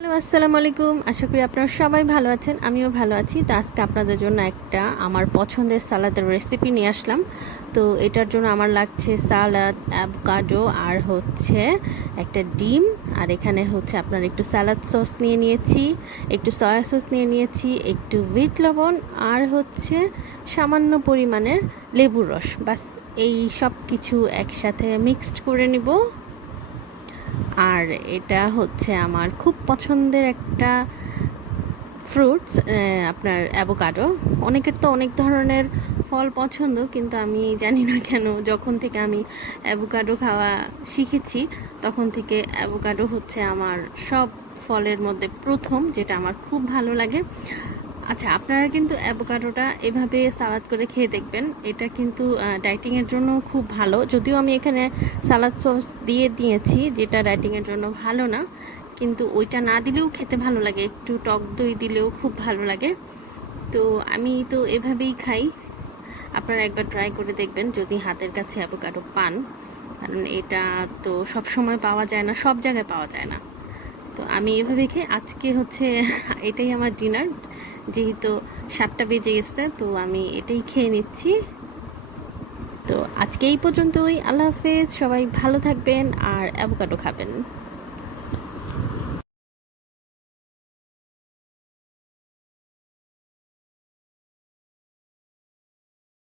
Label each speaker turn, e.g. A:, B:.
A: Hello, আসসালামু আলাইকুম। আশা করি আপনারা সবাই ভালো আছেন, আমিও ভালো আছি। তো আজকে আপনাদের জন্য একটা আমার পছন্দের সালাদের রেসিপি নিয়ে আসলাম। তো এটার জন্য আমার লাগছে সালাদ অ্যাভোকাডো আর হচ্ছে একটা ডিম। আর এখানে হচ্ছে আপনার একটু সালাদ সস নিয়ে নিয়েছি, একটু সয়া সস নিয়ে নিয়েছি, একটু বিট লবণ আর হচ্ছে সামান্য পরিমাণের লেবুর রস। বাস এই সব কিছু একসাথে মিক্সড করে নিব। আর এটা হচ্ছে আমার খুব পছন্দের একটা ফ্রুটস আপনার অ্যাভোকাডো। অনেকের তো অনেক ধরনের ফল পছন্দ, কিন্তু আমি জানি না কেন যখন থেকে আমি অ্যাভোকাডো খাওয়া শিখেছি, তখন থেকে অ্যাভোকাডো হচ্ছে আমার সব ফলের মধ্যে প্রথম, যেটা আমার খুব ভালো লাগে। আচ্ছা আপনারা কিন্তু অ্যাভোকাডোটা এভাবে সালাদ করে খেয়ে দেখবেন। এটা কিন্তু ডাইটিংয়ের জন্য খুব ভালো। যদিও আমি এখানে সালাদ সস দিয়ে দিয়েছি, যেটা ডাইটিংয়ের জন্য ভালো না। কিন্তু ওইটা না দিলেও খেতে ভালো লাগে। একটু টক দই দিলেও খুব ভালো লাগে। তো আমি তো এভাবেই খাই। আপনারা একবার ট্রাই করে দেখবেন যদি হাতের কাছে অ্যাভোকাডো পান। কারণ এটা তো সব সময় পাওয়া যায় না, সব জায়গায় পাওয়া যায় না। তো আমি এভাবে খেয়ে আজকে হচ্ছে এটাই আমার ডিনার। যেহেতু সাতটা বেজে গেছে, তো আমি এটাই খেয়ে নিচ্ছি। তো আজকে এই পর্যন্তই। আল্লাহ হাফেজ। সবাই ভালো থাকবেন আর অ্যাভোকাডো খাবেন।